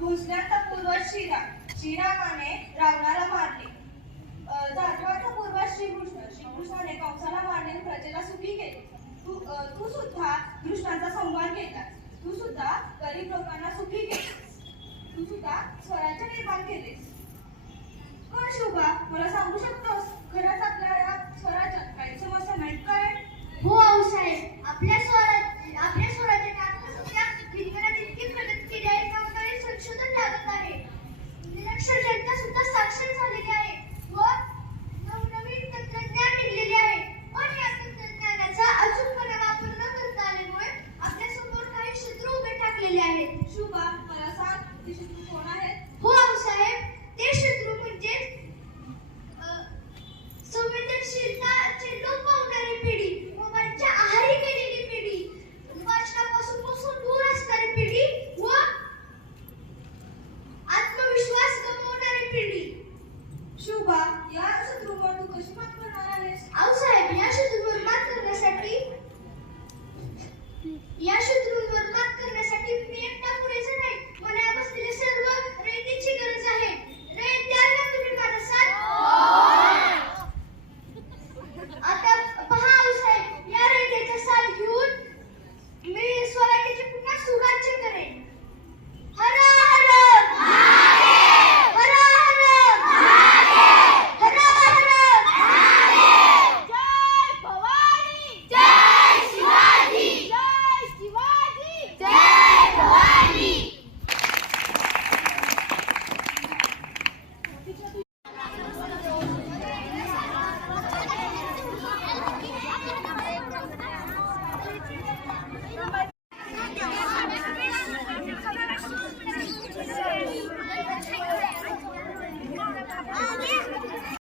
भोसल्यांचा पूर्वज श्रीरामाने रावणाला मारले. जाधवाचा पूर्वज श्रीकृष्णाने कंसाला मारले आणि प्रजेला सुखी केले. तू सुद्धा कृष्णाचा संहार केलास. तू सुद्धा गरीब लोकांना सुखी केलेस. तू सुद्धा स्वराज्य निर्माण केलेस. कोण शिवबा, मला सांगू शकतो?